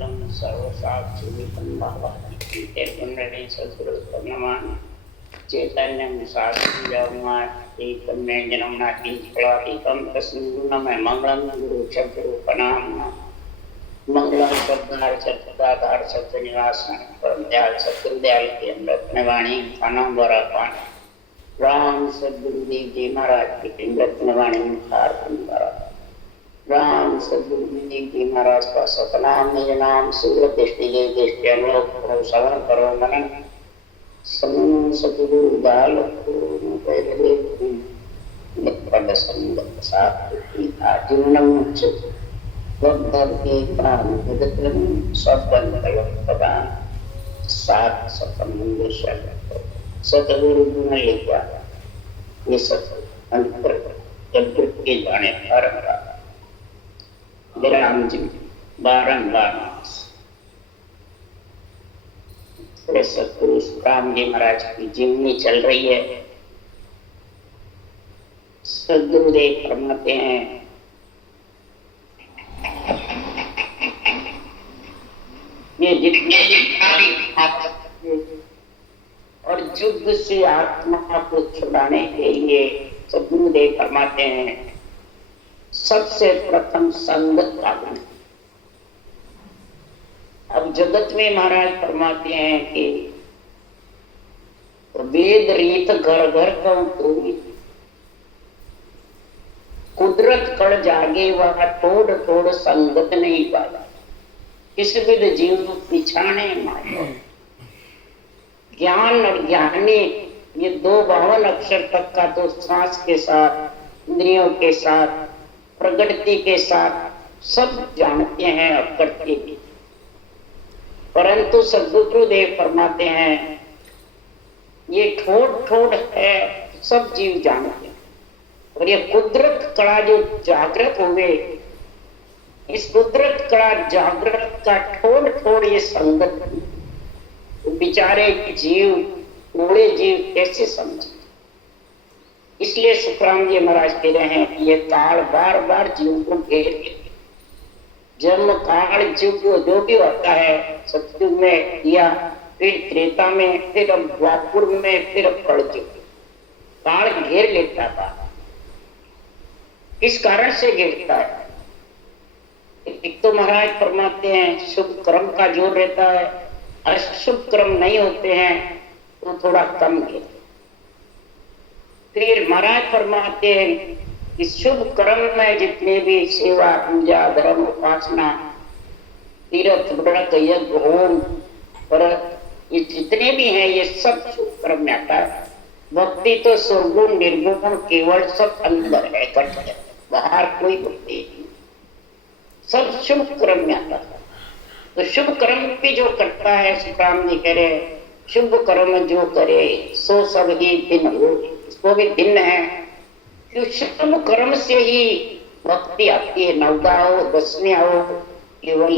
मंगलम सर्वसाक्षिते पुण्डरी सद्गुरुर्नमान चैतन्यम शास्त्रम जनम नातीकम तस्मै मंगलम गुरु शब्दरूपनाम मंगलम शब्दार सत्ताधार सत्य निवास परम दयाल सत्युदयाल के रत्नवाणी अनंबरा पान राम सद्गुरुदेव जी महाराज की रत्नवाणी राम सद्गुरुदेव जी महाराज का सतनाम निज नाम सुरत दृष्टि दृष्टि अनलोक करो श्रवण करो मनन समूह सतगुरु दाल पद संगत साथ आजीवनम वक्तव्य के प्राण विदत्रम स्वबंधन सात सतमंगल सतगुरु गुण लिखा ये सब अंतर जब के जाने परंपरा राम जी बारंबार सतगुरु राम जी महाराज की जीवनी चल रही है। सदगुरुदेव फरमाते हैं ये जितने भी और युद्ध से आत्मा को छुड़ाने के लिए सदगुरुदेव फरमाते हैं सबसे प्रथम संगत का गुण। अब जगत में महाराज फरमाते हैं कि वेद रीत घर घर का कुदरत कड़ जागे वह तोड़ तोड़ संगत नहीं पाया किस विद जीव पिछाने माया। ज्ञान और ज्ञानी ये दो 52 अक्षर तक का तो श्वास के साथ इंद्रियों के साथ प्रगति के साथ सब जानते हैं और करते भी, परंतु सद्गुरुदेव फरमाते हैं ये ठोड़ ठोड़ है सब जीव जानते हैं और ये कुदरत कड़ा जो जागृत हुए इस कुदरत कड़ा जागृत का ठोड़ ठोड़ ये संगत बेचारे जीव थोड़े जीव कैसे समझे। इसलिए सुखराम जी महाराज कह रहे हैं कि ये काल बार बार जीव को घेर लेते। जन्म काल जीव को जो भी होता है सतयुग में या फिर त्रेता में फिर द्वापर में फिर कलयुग काल घेर लेता था। इस कारण से घेरता है एक तो महाराज फरमाते हैं शुभ कर्म का जोर रहता है, अशुभ कर्म नहीं होते हैं तो थोड़ा कम घेर। फिर महाराज फरमाते हैं कि शुभ कर्म में जितने भी सेवा पूजा धर्म उपासना तीर्थ व्रत यज्ञ होम व्रत ये जितने भी हैं ये सब शुभ कर्म में आता है। भक्ति तो सुरगुण निर्गुण केवल सब अंदर है बाहर कोई भक्ति नहीं, सब शुभ कर्म में आता है। तो शुभ कर्म भी जो करता है सुखराम जी कह रहे शुभ कर्म जो करे सो सब ही दिन हो, इसको भी दिन है। तो शुभ कर्म से ही भक्ति आती है, नवदा हो दसवीं हो केवल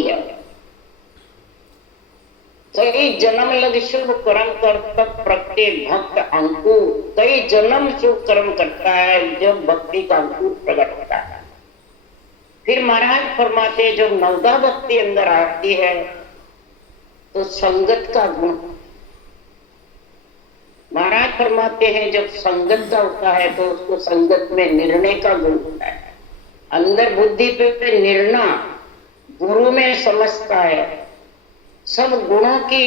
कई जन्म लग शुभ कर्म कर तब प्रगटे भक्त अंकुर। कई जन्म शुभ कर्म करता है जब भक्ति का अंकुर प्रकट होता है। फिर महाराज फरमाते जब नवदा भक्ति अंदर आती है तो संगत का गुण महाराज फरमाते हैं जब संगत का होता है तो उसको संगत में निर्णय का गुण होता है। अंदर बुद्धि पे निर्णय गुरु में समझता है, सब गुणों की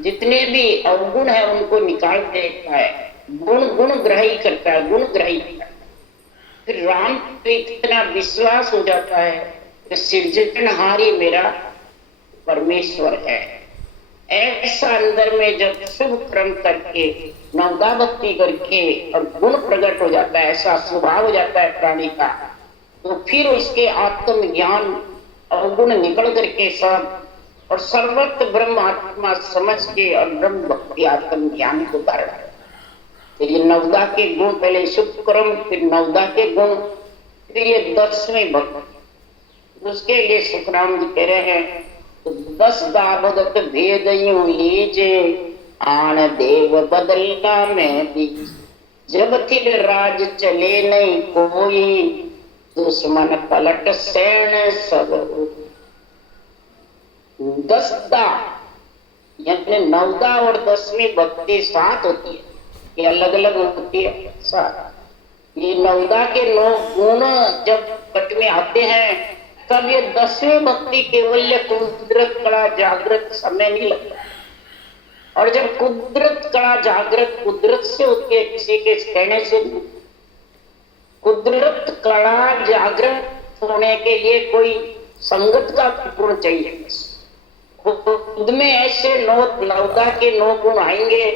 जितने भी अवगुण है उनको निकाल देता है, गुण गुण ग्रही करता है, गुण ग्रही करता है। फिर राम पे इतना विश्वास हो जाता है कि सृजनहारी मेरा परमेश्वर है। ऐसा अंदर में जब शुभ कर्म करके नवदा भक्ति करके और गुण प्रकट हो जाता है, ऐसा स्वभाव हो जाता है प्राणी का, तो फिर उसके आत्म ज्ञान और गुण निकल करके सब और सर्वत्र ब्रह्म आत्मा समझ के और ब्रह्म भक्ति आत्म ज्ञान को धारण है। तो ये नवदा के गुण पहले शुभ कर्म फिर नवदा के गुण फिर ये 10वें भक्ति। उसके लिए सुखराम जी कह रहे हैं तो 10 दाबदत भेद यूं लीजे आन देव बदलना में दी जब थिर राज चले नहीं कोई दुश्मन पलट सैन सब दसदा यानी नवदा और 10वीं भक्ति साथ होती है, ये अलग अलग होती है साथ। ये नवदा के 9 गुण जब पट में आते हैं तब ये 10वीं भक्ति केवल कुदरत कला जागृत समय नहीं लगता। और जब कुदरत कला जागृत कुदरत से होती है, किसी के कहने से नहीं। कुदरत कला जागृत होने के लिए कोई संगत का गुण चाहिए। खुद में ऐसे नवदा के 9 गुण आएंगे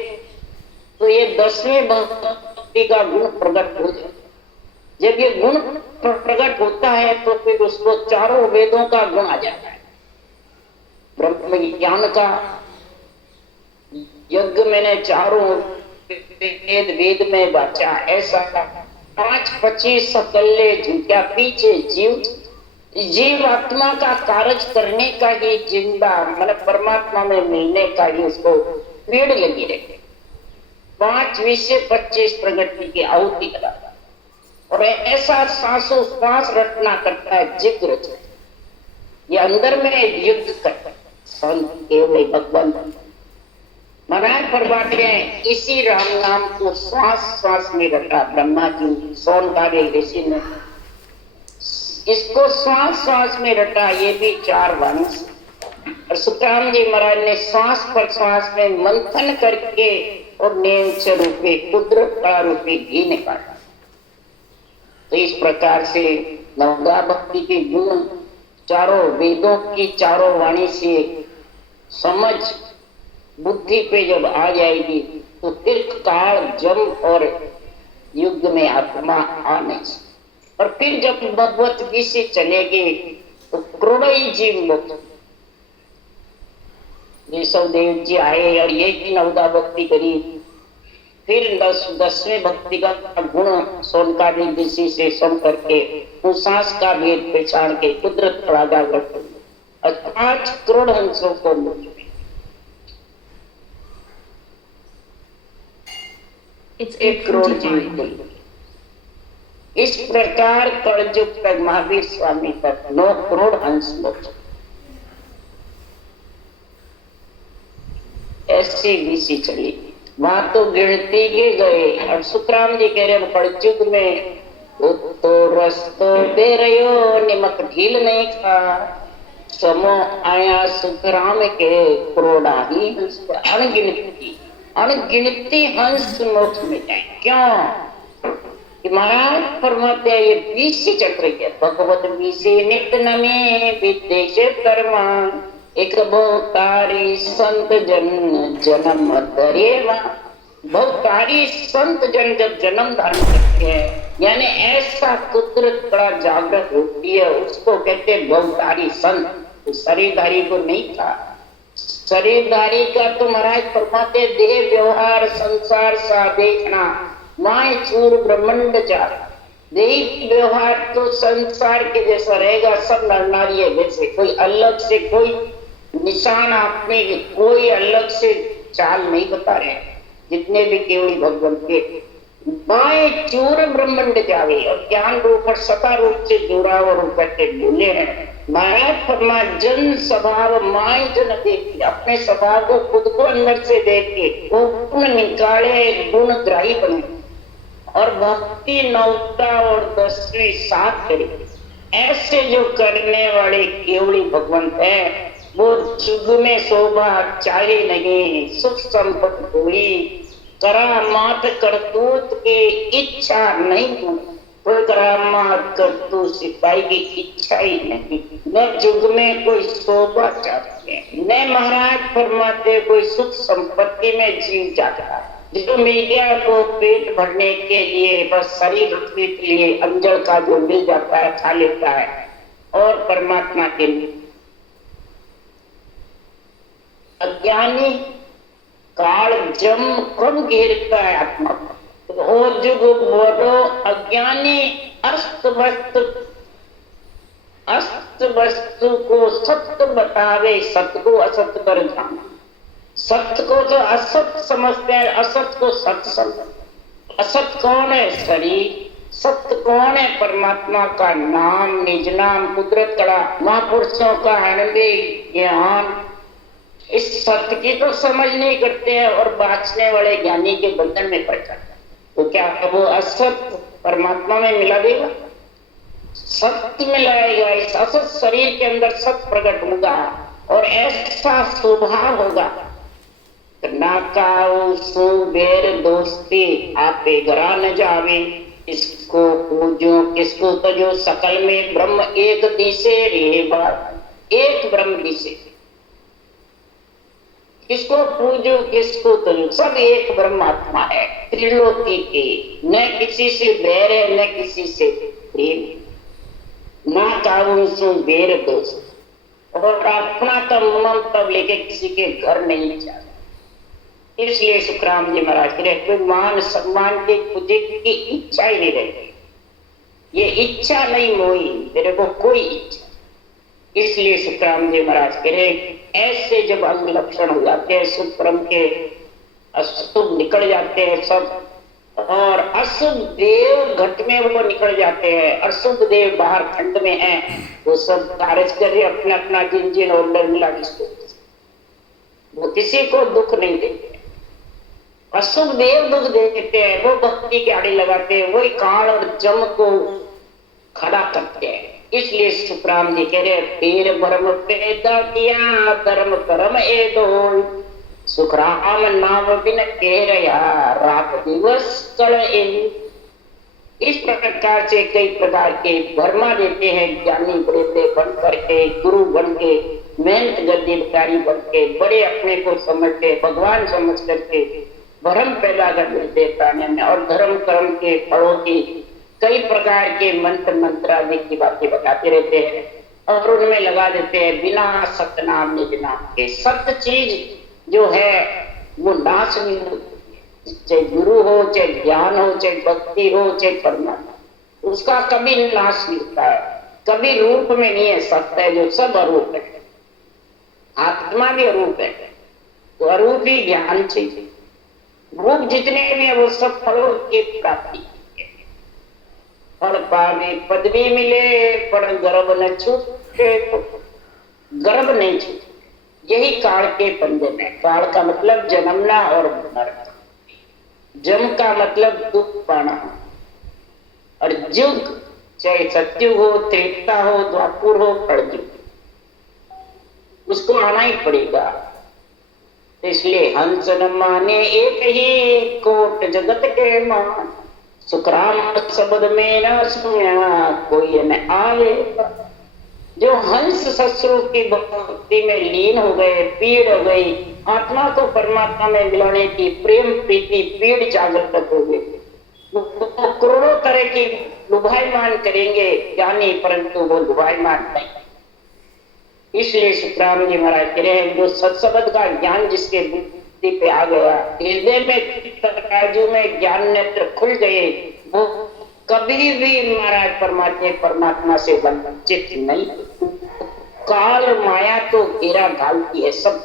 तो ये 10वीं भक्ति का गुण प्रकट हो जाए। जब ये गुण प्रकट होता है तो फिर उसको चारों वेदों का गुण आ जाता है। ब्रह्म ज्ञान का यज्ञ मैंने चारों वेद में बाचा, ऐसा 5-25 सकल्ले झुका पीछे जीव आत्मा का कार्य करने का ही जिंदा मतलब परमात्मा में मिलने का ही उसको पेड़ लगी रहे। 5 विषय 25 प्रगति की आहुति लगाता और ऐसा सांसों श्वास रटना करता है जिग्र। ये अंदर में युद्ध करता है संत केवल भगवान महाराज फरमाते हैं, इसी राम नाम को श्वास श्वास में रटा। ब्रह्मा जी सोनकारी ऋषि ने इसको श्वास श्वास में रटा, ये भी 4 वाणी से। और सुखराम जी महाराज ने श्वास पर श्वास में मंथन करके और नेम स्वरूपे कुदरत का रूपी घी निकाला। तो इस प्रकार से नवदा भक्ति के गुण चारों वेदों की चारों वाणी से समझ बुद्धि पे जब आ जाएगी तो फिर काल जम और युग में आत्मा आ नहीं सकती। और फिर जब भगवत गीसी चलेगी तो करोड़ों ही जीव मुक्त। देव जी आए और यही नवदा भक्ति करी, फिर 10वीं भक्ति का गुण सोनकारी ऋषि से सुन करके सांस का भेद पहचान के कुदरत राजा और 5 करोड़ हंसों को मुक्त। एक करोड़ जीव। इस प्रकार कलयुग तक महावीर स्वामी तक 9 करोड़ हंस मोक्ष। ऐसी ऋषि चली, वहां तो गिनती के गए। और सुखराम जी कह रहे कलयुग में तो रस्तो दे रहे निमक ढील नहीं खा समो आया सुखराम के करोड़ा ही हंस अनगिनती हंस मोक्ष में जाए। क्यों कि महाराज फरमाते हैं ये 20 चक्र है भगवत विषय नित्य नमे विदेश कर्मा एक बहुतारी संत जन जन्म धरेवा। बहुतारी संत जन जब जन्म धारण करते हैं यानी ऐसा कुदरत बड़ा जागृत होती है, उसको कहते हैं बहुतारी संत। शरीरधारी को नहीं था। शरीरधारी का तो महाराज फरमाते देह व्यवहार संसार सा देखना माय चूर ब्रह्मांड चार। देह व्यवहार तो संसार के जैसा रहेगा, सब नर नारी है वैसे, कोई अलग से कोई निशान आपने कोई अलग से चाल नहीं बता रहे। जितने भी केवल भगवान के माय चूर ब्रह्मांड जावे और ज्ञान रूप और सता रूप से जुड़ा और कहते बोले हैं। महाराज फरमा जन स्वभाव माय जन देख, अपने स्वभाव को खुद को अंदर से देख के वो गुण निकाले गुणग्राही बने और भक्ति नवता और 10वीं साथ करे। ऐसे जो करने वाले केवली भगवंत है वो युग में शोभा चाहे नहीं, सुख संपत्ति हुई करामात करतूत के इच्छा नहीं, कोई करामात करतूत सिपाही की इच्छा ही नहीं। न युग में कोई शोभा चाहते हैं, न महाराज फरमाते कोई सुख संपत्ति में जीव जाता है। जो मीडिया को पेट भरने के लिए बस शरीर रखने के लिए अंजल का जो मिल जाता है खा लेता है और परमात्मा के लिए अज्ञानी काल जम कब घेरता है आत्मा को। ओ जुग बोलो अज्ञानी अस्त वस्तु को सत्य बतावे, सत्य को असत्य कर जाना। सत्य को तो असत समझते हैं, असत को सत्य समझते। असत कौन है? शरीर। सत्य कौन है? परमात्मा का नाम, निज नाम, कुदरत कड़ा, महापुरुषों का अनुभवी ज्ञान। इस सत्य की तो समझ नहीं करते हैं और बाँचने वाले ज्ञानी के बंधन में पड़ जाता है। तो क्या वो असत परमात्मा में मिला देगा? सत्य मिलाएगा। इस असत शरीर के अंदर सत्य प्रकट होगा और ऐसा स्वभाव होगा, ना काऊ सो बेर दोस्ती आपे घरा न जावे, इसको पूजो किसको तजो, सकल में ब्रह्म एक दिशे रे बात, एक ब्रह्म दिशे। किसको पूजो किसको तजो, सब एक ब्रह्मात्मा है त्रिलोकी के। न किसी से बैर है न किसी से प्रेम, ना काऊ सो बेर दोस्त, और अपना तो ममता लेके किसी के घर नहीं जाता। इसलिए सुखराम जी महाराज कहते मान सम्मान की पूजे की इच्छा ही नहीं रहती। ये इच्छा नहीं मोही, मेरे को कोई इच्छा। इसलिए सुखराम जी महाराज कह रहे ऐसे जब अंग लक्षण हो जाते हैं, शुभ क्रम के अशुभ निकल जाते हैं सब, और अशुभ देव घट में वो निकल जाते हैं, अशुभ देव बाहर खंड में है, वो सब कार्य कर अपना अपना जिन जिन ऑर्डर मिला, वो किसी को दुख नहीं देते। अशुभ देव दुख देते हैं, वो भक्ति की आड़ी लगाते हैं, वही काल और जम को खड़ा करते हैं। इसलिए सुखराम जी कह रहे पीर भरम पैदा किया धर्म कर्म ए दो, सुखराम नाम बिन कह रहा रात दिवस कल ए। इस प्रकार से कई प्रकार के भरमा देते हैं ज्ञानी बड़े बड़े बन करके, गुरु बन के, मेहनत गद्दीदारी बन के, बड़े अपने को समझते भगवान समझ करके भ्रम पैदा कर देता है, और धर्म कर्म के फलों की कई प्रकार के मंत्र मंत्रादि की बातें बताते रहते हैं और उनमें लगा देते हैं बिना सतनाम निज नाम के। सत्य चीज जो है वो नाश नहीं होती, चाहे गुरु हो, चाहे ज्ञान हो, चाहे भक्ति हो, चाहे परमात्मा, उसका कभी नाश नहीं होता है, कभी रूप में नहीं है। सत्य है जो सब अरूप है, आत्मा भी अरूप है, तो अरूप ही ज्ञान चाहिए। रूप जितने भी है वो सब फलों की प्राप्ति, फल पावे पदवी मिले पर गर्भ न छूटे, तो गर्भ नहीं छूटे। यही काल के पंजे में। काल का मतलब जन्मना और मरना, जम का मतलब दुख पाना, और युग चाहे सत्युग हो, त्रेता हो, द्वापुर हो, कलयुग, उसको आना ही पड़ेगा। इसलिए हंस न माने एक ही कोट जगत के मान, सुखराम शब्द में न सुना कोई न आवे। जो हंस ससुर की भक्ति में लीन हो गए, पीड़ हो गई, आत्मा को परमात्मा में मिलाने की प्रेम प्रीति पीड़ जागृत हो गई, वो करोड़ों तरह की लुभायमान करेंगे ज्ञानी, परंतु वो लुभायमान नहीं। इसलिए सुखराम जी महाराज कह रहे हैं जो सत्सबद का ज्ञान जिसके बुद्धि पे आ गया, हृदय में तराजू में ज्ञान नेत्र खुल गए, वो कभी भी महाराज परमात्मा से वंचित नहीं। काल माया तो घेरा घालती है सब,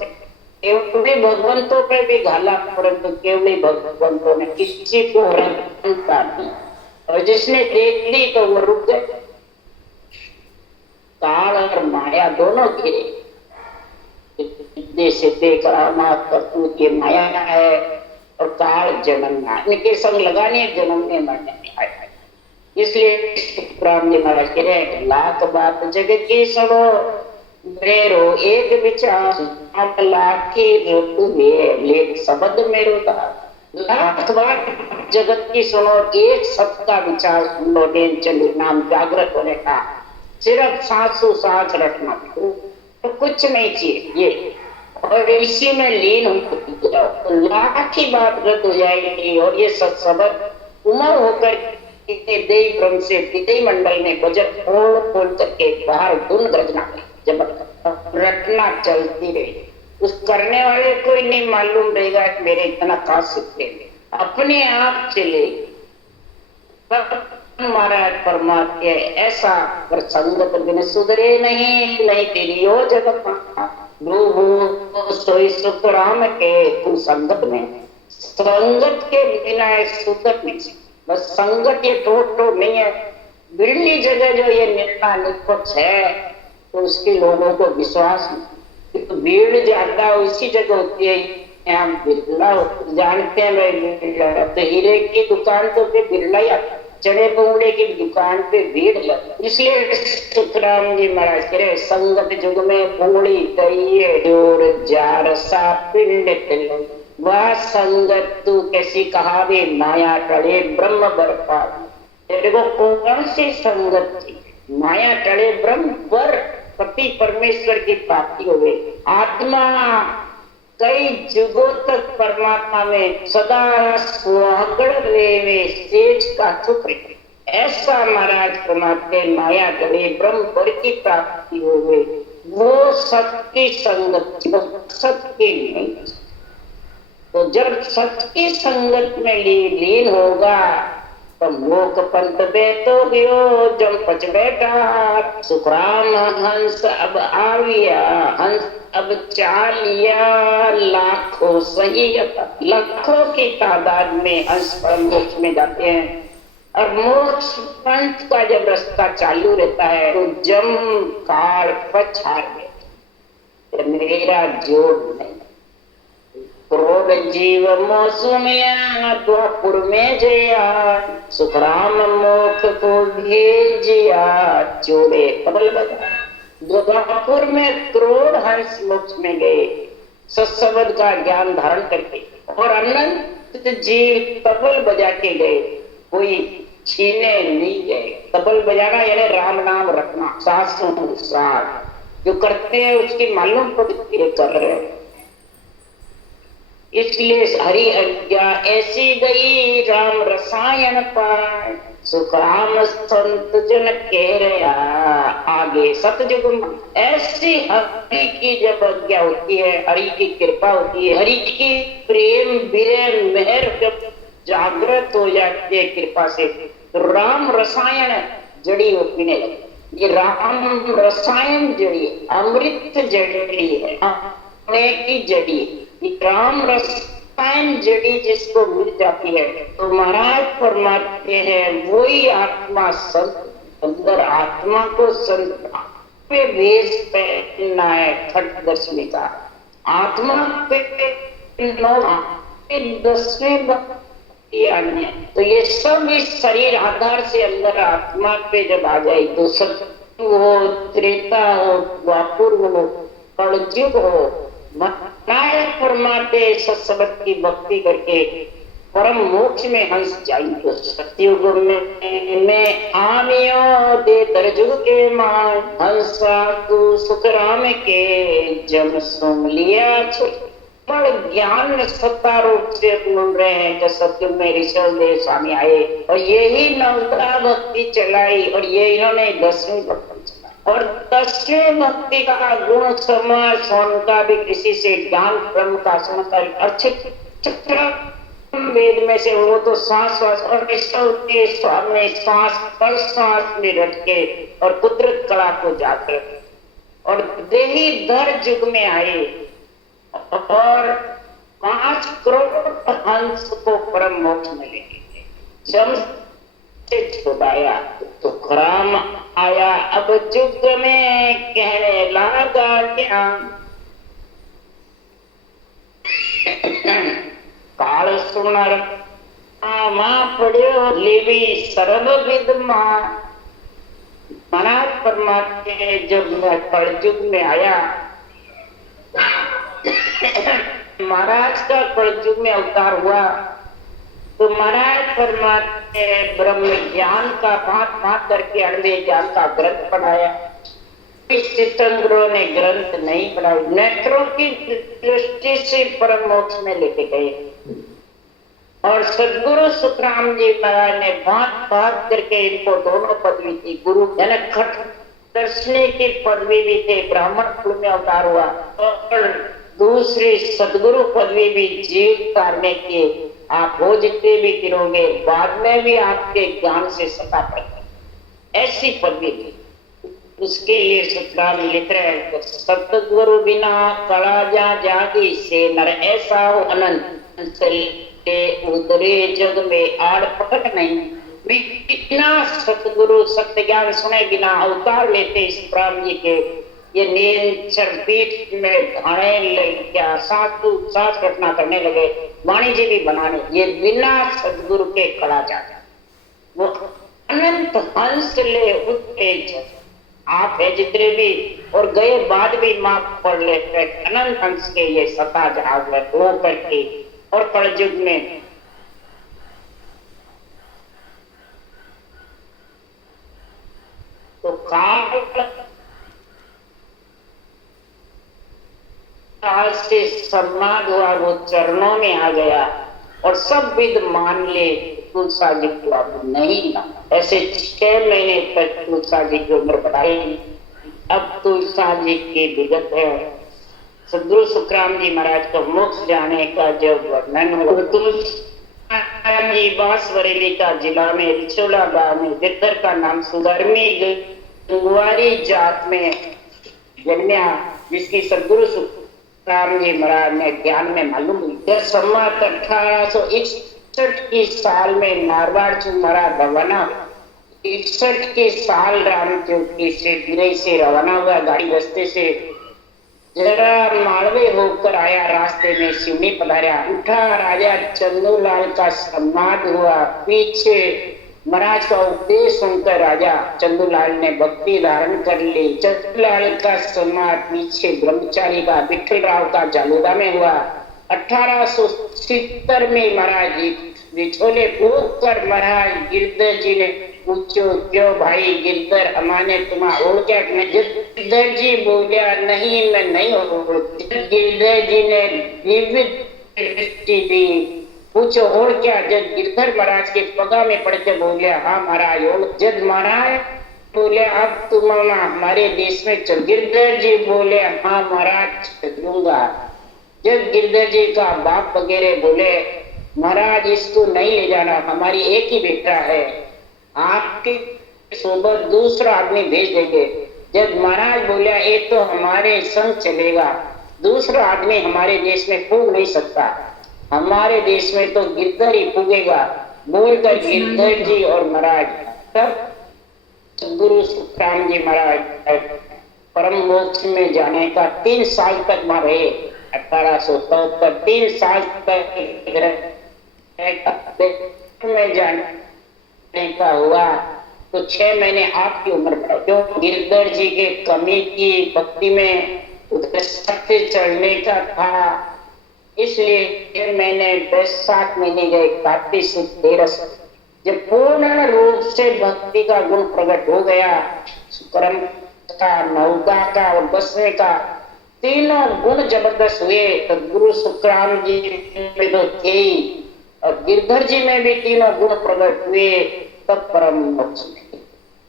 केवल भगवंतों पे भी घाला, परंतु केवल भगवंतों ने किसी को रखता नहीं, और जिसने देख ली तो वो रुक गए। काल और माया दोनों घिरे से करतूत ये माया है, और काल जन्मना, इनके संग लगाने जन्मने मरने में आया। इसलिए राम जी महाराज कह रहे लाख बात जगत की सुनो, मेरो एक विचार अब लाखी लेख शब्द मेरो लाख बात जगत की सुनो, एक शब्द का विचार सुन लो, चंद्र नाम जागृत होने का, सिर्फ सांसों सांस रखना तो कुछ नहीं चाहिए ये, और इसी में लीन हो जाओ तो लाख की बात रद्द हो जाएगी। और ये सत्सबद उमर होकर देवी ब्रह्म से विदय मंडल में बजट खोल करके बाहर धुन गर्जना जब रटना चलती रही, उस करने वाले को ही नहीं मालूम रहेगा कि मेरे इतना कहा सीखते, अपने आप चले महाराज परमात्मा ऐसा पर संगत बिन सुधरे नहीं, नहीं तेरी हो जगत सोई सुख राम के तू संगत में, संगत के बिना सुधर नहीं। बस संगत ये टोट नहीं है। बिरली जगह जो ये निर्णय निष्पक्ष है तो उसके लोगों को विश्वास नहीं। तो भीड़ ज्यादा उसी जगह होती है, यहाँ बिरला जानते हैं भाई। तो हीरे की दुकान तो फिर बिरला ही आता, चने पंगड़े की दुकान पे भीड़ लगती। इसलिए सुखराम जी महाराज कह रहे संगत जुग में पूरी गई जोर जार सा पिंड, वह संगत तू कैसी कहा वे माया टले ब्रह्म बरपा। तेरे को कौन सी संगत थी? माया टले ब्रह्म बर, पति परमेश्वर की प्राप्ति हो गई। आत्मा कई जुगों तक परमात्मा में सदा सुहागण रेवे सेज का चुप रहे। ऐसा महाराज फरमाते माया टले ब्रह्म बर की प्राप्ति हो गई। वो सत्य संगत, सत्य नहीं। तो जब सत्य की संगत में लीन होगा तो मोक पंथ बेतो गयो जम पच बैठा। सुखराम हंस अब आविया, हंस अब चालिया लाखों सही, लाखों की तादाद में हंस परम मोक्ष में जाते हैं। और मोक्ष पंथ का जब रास्ता चालू रहता है तो जम काल पछाड़ गए, मेरा जोड़ नहीं। क्रोध जीव मौसुमिया द्वापुर में जया, सुखराम मोक्ष को भेजिया चोरे कबल बजा। द्वापुर में क्रोध हंस मोक्ष में गए सत्सबद का ज्ञान धारण करके, और अनंत जीव तबल बजा के गए, कोई छीने नहीं गए। तबल बजाना यानी राम नाम रखना, साथ जो करते हैं उसकी मालूम पड़ती है कर रहे हैं। इसलिए हरि आज्ञा ऐसी गई राम रसायन पाए, सुखराम संत जन कह रहा आगे सतयुग में। ऐसी हरि की जब आज्ञा होती है, हरि की कृपा होती है, हरि की प्रेम विरह मेहर जब जागृत हो जाती है कृपा से, तो राम रसायन जड़ी वो पीने लगे। ये राम रसायन जड़ी अमृत जड़ी है, की जड़ी राम रसायन जड़ी जिसको मिल जाती है तो महाराज फरमाते हैं वही आत्मा संत, अंदर आत्मा को संत पे वेश पहनना है। खट दर्शनी का आत्मा पे 10वें अन्य, तो ये सब इस शरीर आधार से अंदर आत्मा पे जब आ जाए तो सत्य हो, त्रेता हो, द्वापुर हो, कलयुग हो, नायक परमात्मा सत्संग की भक्ति करके परम मोक्ष में हंस जाइए। सत्युग में आमियो दे तरजुग के मान, हंसा तू सुखराम के जम सुन लिया। पर ज्ञान सत्ता रूप से बोल रहे हैं कि सत्युग में ऋषभदेव स्वामी आए और यही नवता भक्ति चलाई, और ये इन्होंने 10वीं भक्ति चलाई। और 10वीं भक्ति का गुण समाज का भी किसी से ज्ञान ब्रह्म का समाचार अच्छे वेद में से वो तो सांस और स्वामी सांस पर सांस में रट के और कुदरत कला को जागृत और देही धर युग में आए और 5 करोड़ हंस को परम मोक्ष मिलेंगे। जब से छुड़ाया तो खराम आया अब युग में कहने लगा क्या काल सुनर मां पड़ियो लेवी सर्व विद मां। महाराज परमात्मा जब कलयुग में आया, महाराज का कलयुग में अवतार हुआ तो महाराज परमात्मा ब्रह्म ज्ञान का भात करके अड़वे ज्ञान का ग्रंथ पढ़ाया। तीर्थंकरों ने ग्रंथ नहीं पढ़ाया, नेत्रों की दृष्टि से परम मोक्ष में लेके गए। और सदगुरु सुखराम जी महाराज ने भात करके इनको दोनों पदवी थी, गुरु जनक खट दर्शनी की पदवी भी थे, ब्राह्मण कुल में अवतार हुआ, और दूसरी सदगुरु पदवी भी जीव करने की। आप हो जितने भी गिरोगे बाद में भी आपके ज्ञान से सता पड़ेगी, ऐसी पदवी थी। उसके लिए सुखराम लिख रहे हैं सतगुरु बिना कला जा जागी से नर ऐसा हो अनंत उधरे जग में आड़ पकड़ नहीं। बिना सतगुरु सत्य ज्ञान सुने बिना अवतार लेते इस प्राण जी के ये नीलचर पीठ में घाणे लग गया, सांस रटना करने लगे, वाणी जी भी बनाने, ये बिना सदगुरु के खड़ा जाता। वो अनंत हंस ले उठे आप है जितने भी और गए बाद भी माफ पढ़ लेते अनंत हंस के ये सता जागृत हो करके। और कलयुग में तो काल से सम्मान हुआ, वो चरणों में आ गया और सब विध मान ले। तुलसा जी को अब नहीं ना, ऐसे 6 महीने तक तुलसा जी की उम्र बढ़ाई। अब तुलसा जी की विगत है। सदगुरु सुखराम जी महाराज को मोक्ष जाने का जब वर्णन हो, तुलसा जी बांसवरेली का जिला में रिछोला गांव में गिरधर का नाम सुधर्मी गंगवारी जात में जन्मा, जिसकी सदगुरु सुखराम जी महाराज ने ज्ञान में मालूम हुई। सम्मत 1861 की साल में मारवाड़ चुमारा रवाना, 61 के साल रामचौकी से गिरई से रवाना हुआ गाड़ी रास्ते से, जरा मालवे होकर आया, रास्ते में सिवनी पधारा, उठा राजा चंदूलाल का सम्मान हुआ। पीछे महाराज का उपदेश सुनकर राजा चंदूलाल ने भक्ति धारण कर ली। चंदूलाल का सम्मान पीछे ब्रह्मचारी का विठल राव का जालूदा में हुआ। 1870 में महाराज जी बिछोले फूक कर महाराज गिरधर जी ने पूछो, क्यों भाई गिरधर हमारे तुम्हारा ओढ़ क्या? गिरधर जी बोलिया, नहीं मैं नहीं हो। गिरधर जी ने दृष्टि दी, पूछो ओढ़ क्या? जब गिरधर महाराज के पगा में पड़ के बोलिया, हाँ महाराज ओढ़। जब महाराज बोले अब तुम हमारे देश में चल। गिरधर जी बोले, हाँ महाराज चलूंगा। जब गिरधर जी का बाप वगैरह बोले, महाराज इसको नहीं ले जाना, हमारी एक ही बेटा है, आपके सोबत दूसरा आदमी भेज देंगे। जब महाराज बोलिया, ये तो हमारे संग चलेगा, दूसरा आदमी हमारे देश में फूक नहीं सकता, हमारे देश में तो गिरधर ही फूकेगा। बोलकर गिरधर जी और महाराज तब गुरु सुखराम जी महाराज परम मोक्ष में जाने का 3 साल तक वहां रहे। 1873 3 साल तक में जाने का हुआ तो 6 महीने आपकी उम्र पर, क्यों गिरधर जी के कमी की भक्ति में उधर सत्य चढ़ने का था, इसलिए मैंने 7 महीने गए। कार्तिक से 13 जब पूर्ण रूप से भक्ति का गुण प्रकट हो गया, कर्म का, नौका का और बसने का तीनों गुण जबरदस्त हुए, तो गुरु सुखराम जी में तो थे ही और गिरधर जी में भी तीनों गुण प्रकट हुए, तब परम मोक्ष में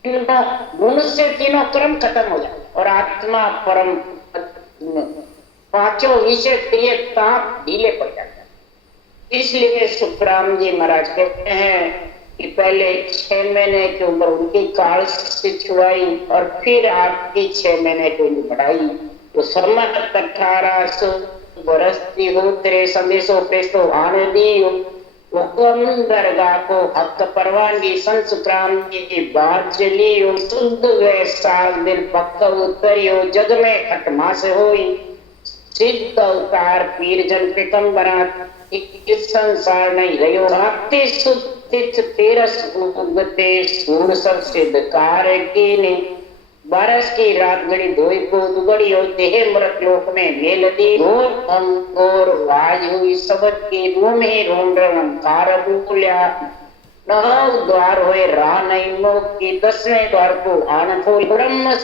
तीनों गुण से तीनों क्रम खत्म हो जाए और आत्मा परम 5 विषय प्रिय ताप ढीले पड़ जाता है। इसलिए सुखराम जी महाराज कहते हैं कि पहले 6 महीने की उम्र उनकी काल से छुड़ाई और फिर आपकी 6 महीने की उम्र बढ़ाई, तो सम्मत 1800 बरस हो तेरे संदेशों पे तो आनंदी हुक्म दरगाह को हक परवानगी संत सुखराम की बात चली हो, शुद्ध वे साल दिन पक्का उतरियो, जग में खटमा से होई सिद्ध अवतार पीर जन पे कम बना, इस संसार नहीं रहो राते सुतित तेरस उगते सूर सब सिद्ध कार की नहीं, 12 की रात घड़ी धोई को दुगड़ी होते है मृत लोक में मेलदी और वाज हुई सबद की रूम ही रोम कार बोलिया, 9 द्वार हुए राह नहीं मोक की, 10वें द्वार को आन खोल ब्रह्म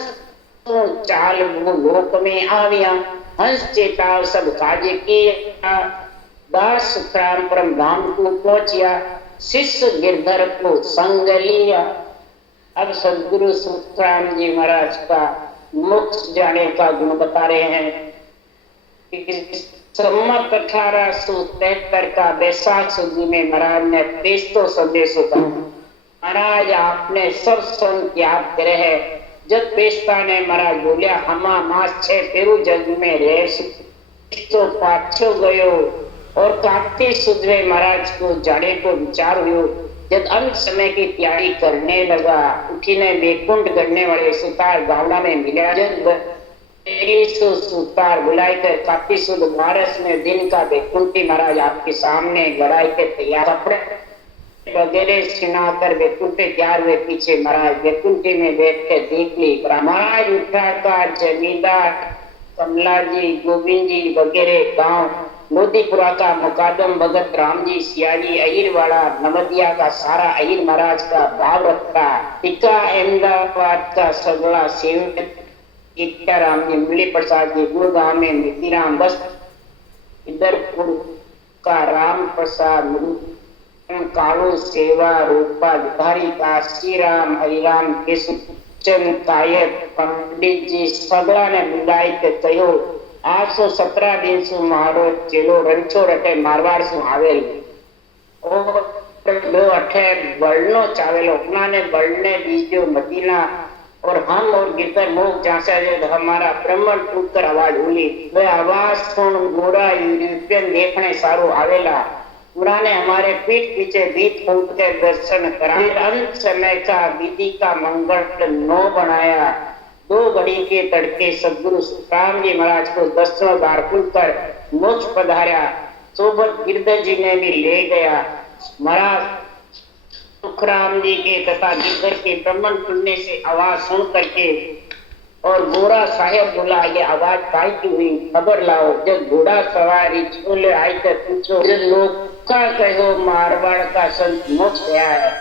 चाल वो लोक में आविया, हंस चेताव सब काज किया, दास सुखराम परम धाम को पहुंचिया, शिष्य गिरधर को संग लिया। अब सदगुरु सुखराम जी महाराज का मोक्ष जाने का गुण बता रहे हैं। सम्मत 1873 का बैसाख सुदी में महाराज ने पेस्तो संदेशों का, महाराज आपने सब सुन याद करे है। जब पेस्ता ने महाराज बोलिया, हमा मास 6 फेरू जग में रहे तो पाछो गयो और कांपते सुधवे महाराज को जाने को विचार हुयो। जब अंत समय की तैयारी करने लगा, उठीने बैकुंठ गढ़ने वाले सुतार गावड़ा में मिला। जब सुतार बुलाई कर काफी शुद्ध बारस में दिन का बैकुंठी महाराज आपके सामने गड़ाई के तैयार कपड़े वगैरह सिनाकर बैकुंठे तैयार हुए। पीछे महाराज बैकुंठी में बैठ के देख ली। महाराज उठा का जमींदार कमला जी, गोविंद जी वगैरह गांव लोधीपुरा का मुकादम भगत राम जी, सियाजी, अहिरवाड़ा, नवदिया का सारा अहिर महाराज का भाव रखता। टीका अहमदाबाद का सगड़ा सेवक राम जी, मुरली प्रसाद जी, गुड़गांव में मितिराम, बस इधरपुर का राम प्रसाद, कालू सेवा रूपा भिखारी का श्री राम, हरिराम, केशवचंद कायत, पंडित जी सगड़ा ने बुलाई के कहो 817 दिन सु मारो चेलो रंचो रटे मारवाड़ सु आवेल और दो अठे बलनो चावेलो उन्होंने बलने बीजो मदीना और हम और गिरधर मोह जांचा हमारा ब्रह्मण टूटकर आवाज हुई। वे आवाज सुन गोरा यूरोपियन देखने सारो आवेला। पुराने हमारे पीठ पीछे भीत फूट के दर्शन करा। अंत समय का विधि का मंगल नो बनाया। 2 घड़ी के तड़के सदगुरु राम जी महाराज को दर्शन द्वार खुलकर मोक्ष पधारा। सोबत गिरधर जी ने भी ले गया। महाराज सुखराम जी के तथा गिरधर के ब्रह्मण खुलने से आवाज सुन करके और गोरा साहेब बोला, ये आवाज काई की हुई, खबर लाओ। जब घोड़ा सवारी छोले आई तो पूछो, लोग का कहो मारवाड़ का संत मोक्ष गया है।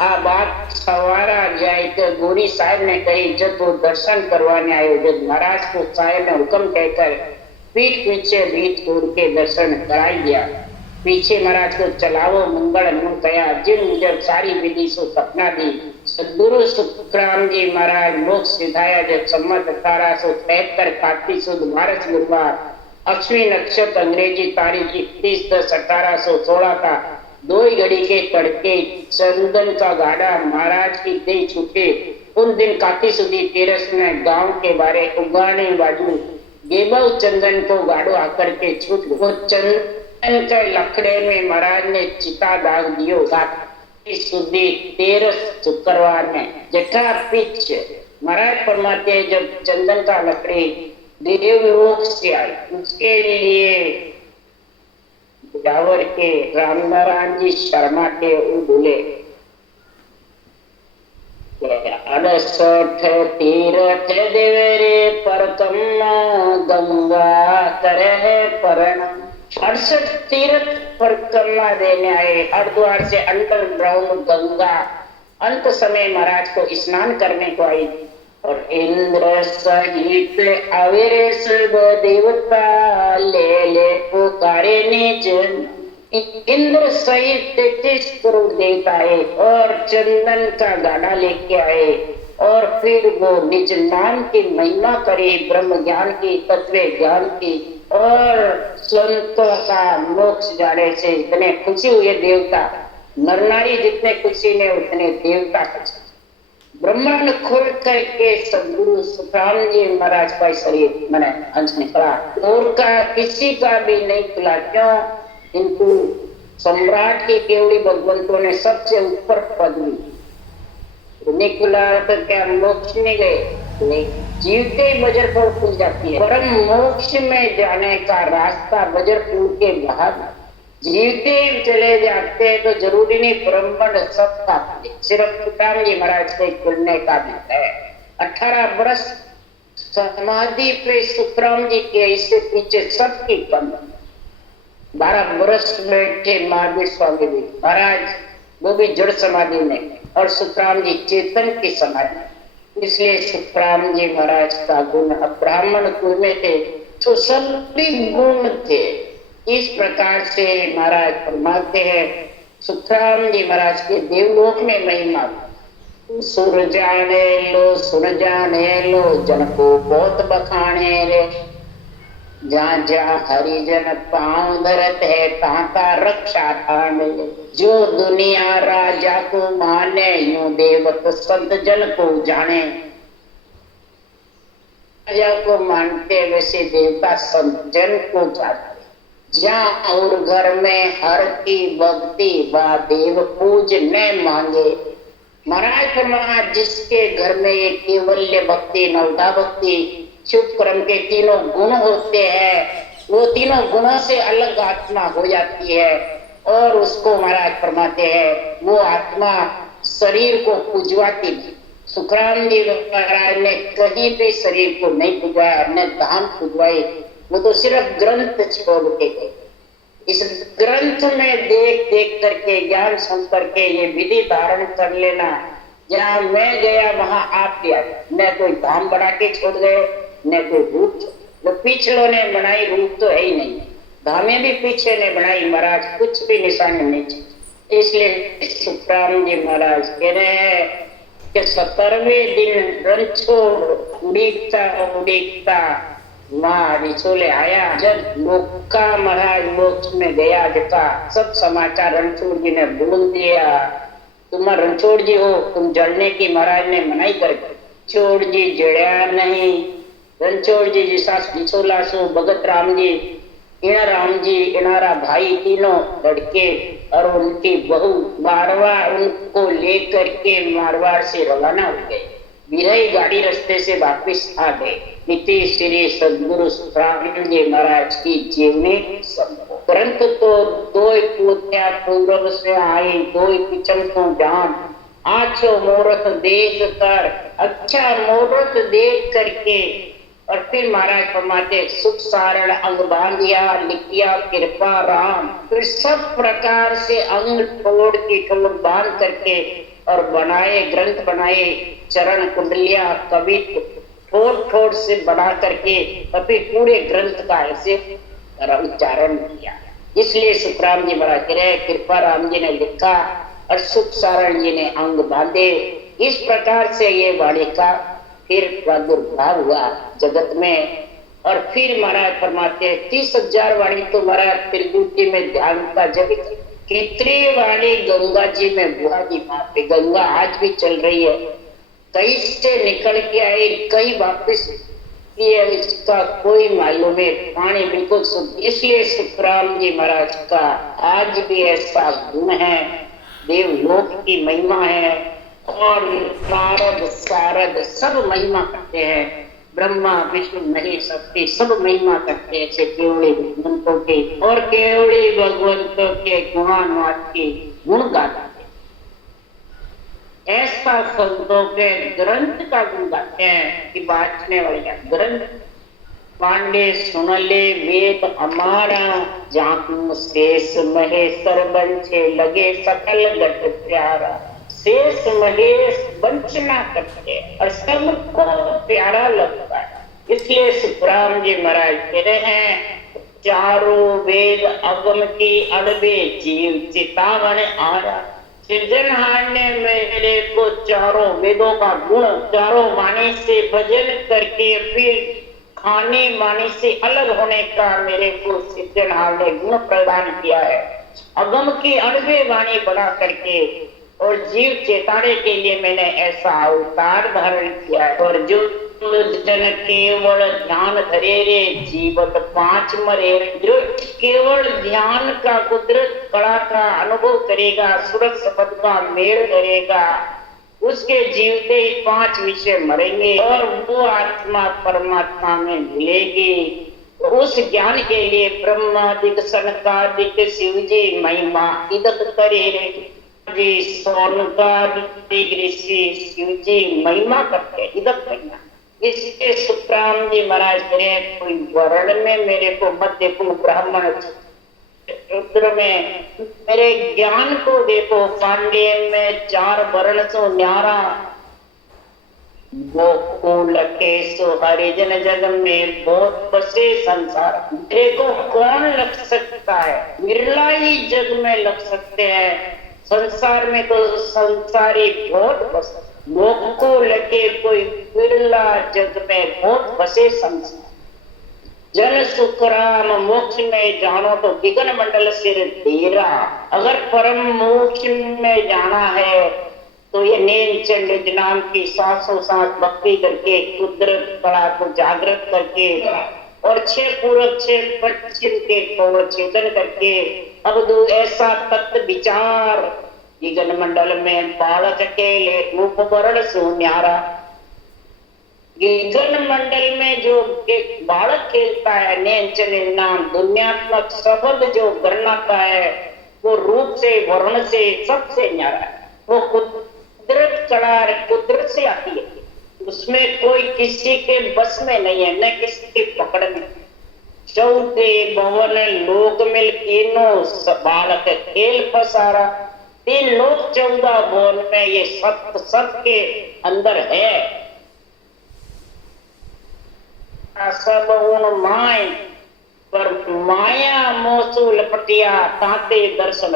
आ बात सवारा जाए तो गोरी साहब ने कही, जब वो दर्शन करवाने आए। जब महाराज को साहेब ने हुक्म कहकर पीठ पीछे भीत छोड़ के दर्शन कराई दिया। पीछे महाराज को चलावो मंगल नु कया। जिन मुजब सारी विधि सो सपना दी। सदगुरु सुखराम जी महाराज मोक्ष सिधाया। जब सम्मत 1873 कार्तिक सुद भारत गुरुवार अश्विनी नक्षत्र अंग्रेजी तारीख 31/10/1816 का 2 घड़ी के तड़के चंदन का गाड़ा महाराज की दे छूटे। उन दिन काती सुधी तेरस में गांव के बारे उगाने बाजू गेबल चंदन को गाड़ो आकर के छूट। वो चंदन के लकड़े में महाराज ने चिता दाग दियो। काती सुधी 13 शुक्रवार में जठा पिच महाराज फरमाते जब चंदन का लकड़ी देवलोक से आई, उसके लिए जावर के रामनारायण जी शर्मा के बोले 68 तीरथ देवरे परकम गंगा तरह परण। 68 तीर्थ परिक्रमा देने आए। हरिद्वार से अंडरग्राउंड गंगा अंत समय महाराज को स्नान करने को आई। और इंद्र सहित अवेरे सर्व देवता ले पुकारे निज। इंद्र सहित 33 करोड़ देवता आए और चंदन का गाड़ा लेके आए और फिर वो निज नाम की महिमा करे, ब्रह्म ज्ञान की, तत्व ज्ञान की और संतों का मोक्ष जाने से इतने खुशी हुए देवता। नर नारी जितने खुशी ने उतने देवता खुशी। ब्रह्मांड खोल करके सदगुरु सुखराम जी महाराज का शरीर मैंने अंश निकला और का किसी का भी नहीं खुला। क्यों? किंतु सम्राट की केवड़ी भगवंतों ने सबसे ऊपर पदवी नहीं खुला तो क्या मोक्ष नहीं गए? नहीं, जीवते ही बजर पर खुल जाती है। परम मोक्ष में जाने का रास्ता बजर पुर के बाद जीवते ही चले जाते हैं तो जरूरी नहीं ब्रह्मंड सबका सिर्फ सुखराम जी महाराज के खुलने का भी है। 18 वर्ष समाधि पे सुखराम जी के इससे पीछे सबकी कम। 12 वर्ष बैठे महावीर स्वामी जी महाराज, वो भी जड़ समाधि में, और सुखराम जी चेतन की समाधि। इसलिए सुखराम जी महाराज का गुण ब्राह्मण कुल में थे तो सभी गुण थे। इस प्रकार से महाराज फरमाते हैं सुखराम जी महाराज के देवलोक में महिमा। सुर जाने लो सुन जाने लो जन को बहुत बखाने रे। जहाँ जहाँ हरिजन पांव धरत है ताका रक्षा ठाने। जो दुनिया राजा को माने यूं देवत संत जन को जाने। राजा को मानते वैसे देवता संत जन को जाने। जहाँ और घर में हर की भक्ति व देव पूज न मांगे। महाराज फरमाया जिसके घर में ये केवल्य भक्ति, नवदा भक्ति, शुभ कर्म के तीनों गुण होते हैं, वो तीनों गुणों से अलग आत्मा हो जाती है और उसको महाराज फरमाते हैं वो आत्मा शरीर को पूजवाती नहीं। सुखराम जी महाराज ने कहीं भी शरीर को नहीं पूजवाया, न धाम पूजवाए, वो तो सिर्फ ग्रंथ छोड़ के गए। इस ग्रंथ में देख देख करके, ज्ञान सुन करके ये विधि धारण कर लेना, जहाँ मैं गया वहां आप भी आए। न कोई धाम बना के छोड़ गए, न कोई रूप, जो पिछलों ने बनाई रूप तो है ही नहीं, धामे भी पीछे ने बनाई महाराज, कुछ भी निशान नहीं। इसलिए सुखराम जी महाराज कह रहे हैं कि 17वें दिन रणछोड़ उड़ीता उड़ीता माँ रिछोले आया। जब लोका महाराज मोक्ष में गया, जका सब समाचार रणछोड़ जी ने बोल दिया। तुम रणछोड़ जी हो, तुम जड़ने की महाराज ने मनाई कर। रणछोड़ जी जड़या नहीं। रणछोड़ जी जिसा रिछोला सो भगत राम जी, इना राम जी, इनारा भाई तीनों लड़के और उनकी बहू मारवाड़ उनको लेकर के मारवाड़ से रवाना हो गए। बिरही गाड़ी रास्ते से वापिस आ गए। इति श्री सदगुरु सुखराम जी महाराज की जीवनी संभव। ग्रंथ तो दो पूतिया पूर्व से आई, दो पिछम को जान, आछो मुहूर्त देख कर, अच्छा मुहूर्त देख करके और फिर महाराज फरमाते सुख सारण अंग बांधिया, लिखिया कृपा राम। फिर सब प्रकार से अंग तोड़ की ठोड़ बांध करके और बनाए, ग्रंथ बनाए, चरण कुंडलिया कवित ठोड़ ठोड़ से बना करके और फिर पूरे ग्रंथ का ऐसे उच्चारण किया। इसलिए सुखराम जी महाराज कह रहे कृपा राम जी ने लिखा और सुख सारण जी ने अंग बांधे। इस प्रकार से ये वाणी का फिर प्रादुर्भाव हुआ जगत में। और फिर महाराज फरमाते 30,000 वाणी तो महाराज त्रिकुटी में ध्यान का जब कितनी वाणी गंगा जी में बुआ जी वहां पे गंगा आज भी चल रही है, कहीं से निकल के आई, कहीं वापिस ये इसका कोई मालूम है, पानी बिल्कुल शुद्ध। इसलिए सुखराम जी महाराज का आज भी ऐसा गुण है, देवलोक की महिमा है और नारद सारद सब महिमा करते हैं, ब्रह्मा विष्णु महेश शक्ति सब महिमा करते हैं ऐसे केवड़ी भगवंतों के, और केवड़ी भगवंतों के गुणानुवाद के गुण गाते हैं। ऐसा संतों के ग्रंथ का गुण गाते हैं कि बांटने वाले ग्रंथ पांडे सुन ले वेद हमारा, जाकू शेष महेश्वर बंचे लगे सकल घट प्यारा। शेष महेश वंचना करते और सबको प्यारा लगता है। इसलिए सुखराम जी महाराज कह रहे हैं चारों वेद अगम की अड़बे जीव चितावन आरा। सृजनहार ने मेरे को चारों वेदों का गुण, चारों वाणी से भजन करके फिर खाने वाणी से अलग होने का मेरे को सृजनहार ने गुण प्रदान किया है। अगम की अड़बे वाणी बना करके और जीव चेताने के लिए मैंने ऐसा अवतार धारण किया है। और जो जन केवल ध्यान धरे रे जीवत 5 मरे, जो केवल ध्यान का कुदरत कला का अनुभव करेगा, सूरत शब्द का मेल करेगा, उसके जीवते 5 विषय मरेंगे और वो आत्मा परमात्मा में मिलेगी। उस ज्ञान के लिए ब्रह्मादिक सनकादिक शिव जी महिमा इदत करे जी, ऋषि शिव जी महिमा करते इदत महिमा। इसके सुखराम जी महाराज करे कोई वर्ण में मेरे को मत देखो, ब्राह्मण रुद्र में मेरे ज्ञान को देखो, पांड्य में 4 वर्ण सो न्यारा, गोकुल केशो हरिजन जग में बहुत बसे संसार। देखो कौन लग सकता है, बिरला ही जग में लग सकते हैं, संसार में तो संसारी बहुत बसे। गोकुल के कोई बिरला जग में बहुत बसे संसार। जन सुखराम मोक्ष में जानो तो विघ्न मंडल सिर तेरा। अगर परम मोक्ष में जाना है तो ये नेम चंड नाम की 700 भक्ति करके कुदरत कला को जागृत करके और 6 पूरब 6 पश्चिम के को छेदन करके अब दो ऐसा तत्व विचार कि गण मंडल में बालक अकेले रूप वर्ण सुन्यारा। गण मंडल में जो एक बालक खेलता है नैंचन नाम दुनियात्मक शब्द जो गणनाता है वो रूप से वर्ण से सबसे न्यारा है। वो कुदरत कला कुदरत से आती है, उसमें कोई किसी के बस में नहीं है, न किसी के पकड़ में। चौथे भवन लोक मिल तीनों बालक खेल फसारा। 3 लोक 14 भवन में ये सत्य सबके अंदर है। सब उन माय पर माया मोसू लपटिया ताते दर्शन।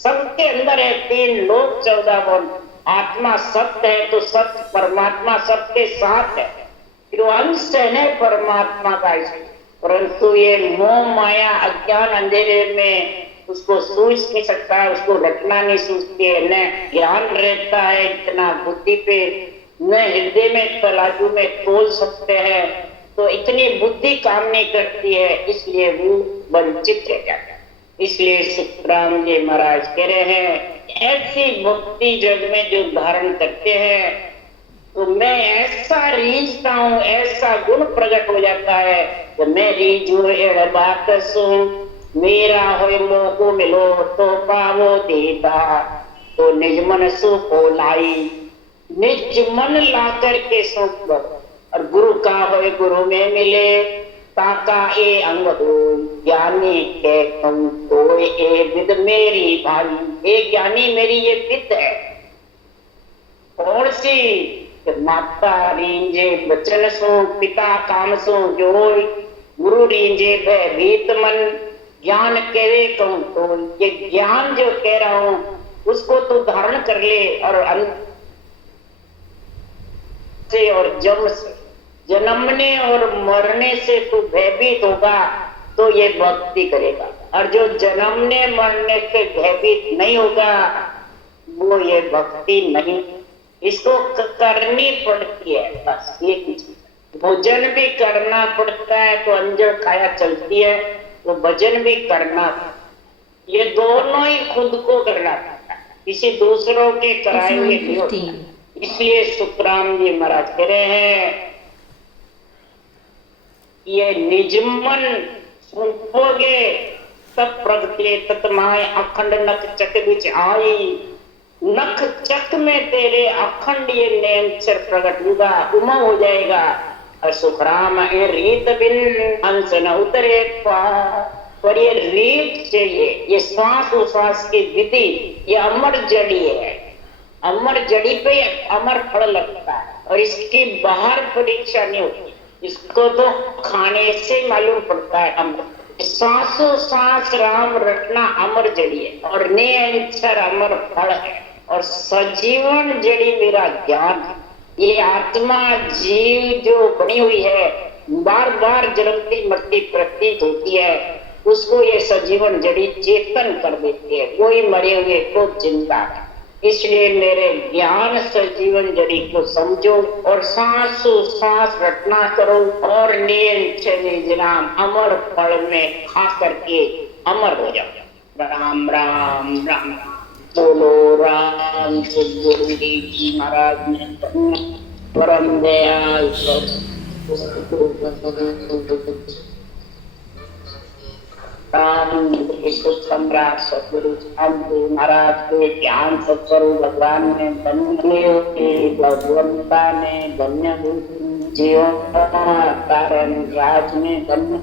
सबके अंदर है 3 लोक 14 भवन। आत्मा सत्य है तो सत्य परमात्मा सबके साथ है, जो अंश है परमात्मा का। परंतु ये मोह माया अज्ञान अंधेरे में उसको सूझ नहीं सकता है, उसको रटना नहीं सूझती है, न ज्ञान रहता है इतना बुद्धि पे, न हृदय में तराजू में तोल सकते हैं, तो इतनी बुद्धि काम नहीं करती है, इसलिए वो वंचित रह जाता है। इसलिए सुखराम जी महाराज कह रहे हैं ऐसी भक्ति जग में जो धारण करते हैं तो मैं ऐसा रीझता हूँ, ऐसा गुण प्रकट हो जाता है कि मैं रीझू एड़ बात सुन मेरा होए मोह मिलो तो पावो देता। तो निज मन सुखो लाई, निज मन ला करके सुख और गुरु का होए गुरु में मिले ताका ए अंग हो ज्ञानी के तुम तो ए विद मेरी भाई। ए ज्ञानी मेरी ये विद है कौन सी? माता रींजे बचन सो पिता काम सो जोई, गुरु रींजे भयभीत मन ज्ञान करे कहूं तो। ये ज्ञान जो कह रहा हूं उसको तो धारण कर ले और से और जम से जन्मने और मरने से तू भयभीत होगा तो ये भक्ति करेगा, और जो जन्मने मरने से भयभीत नहीं होगा वो ये भक्ति नहीं। इसको करनी पड़ती है, बस ये चीज। भोजन भी करना पड़ता है तो अंजर खाया चलती है, तो भजन भी करना, ये दोनों ही खुद को करना पड़ता है, किसी दूसरों के कराए हुए नहीं होता। इसलिए सुखराम जी महाराज कह रहे हैं ये निजमन सुनोगे तब प्रगटे तत्माए अखंड नख चक बिच आई। नख चक में तेरे अखंड ये नेचर प्रकट होगा, उमा हो जाएगा। और सुखराम ये रीत बिन हंस न उतरे पर ये रीत चाहिए, ये श्वास उश्वास की विधि, ये अमर जड़ी है। अमर जड़ी पे अमर फल लगता है और इसकी बाहर परीक्षा नहीं होती, इसको तो खाने से मालूम पड़ता है। अमर सांसों सांस राम रटना अमर जड़ी है और निरंतर अमर फल है और सजीवन जड़ी मेरा ज्ञान है। ये आत्मा जीव जो बनी हुई है बार बार जन्मती मरती प्रतीत होती है, उसको ये सजीवन जड़ी चेतन कर देती है, कोई मरे हुए को जिंदा है। इसलिए मेरे ज्ञान से जीवन जड़ी को समझो और सांसों सांस रटना करो और निरंतर अमर फल में खा करके अमर हो जाओ। राम राम राम बोलो राम गुरु जी महाराज ने परम दयाल राम सम्राट सतगुरु महाराज के ज्ञान सत्स्वरूप भगवान ने धन्य भगवंता ने धन्य जीवन कारण राज ने धन्य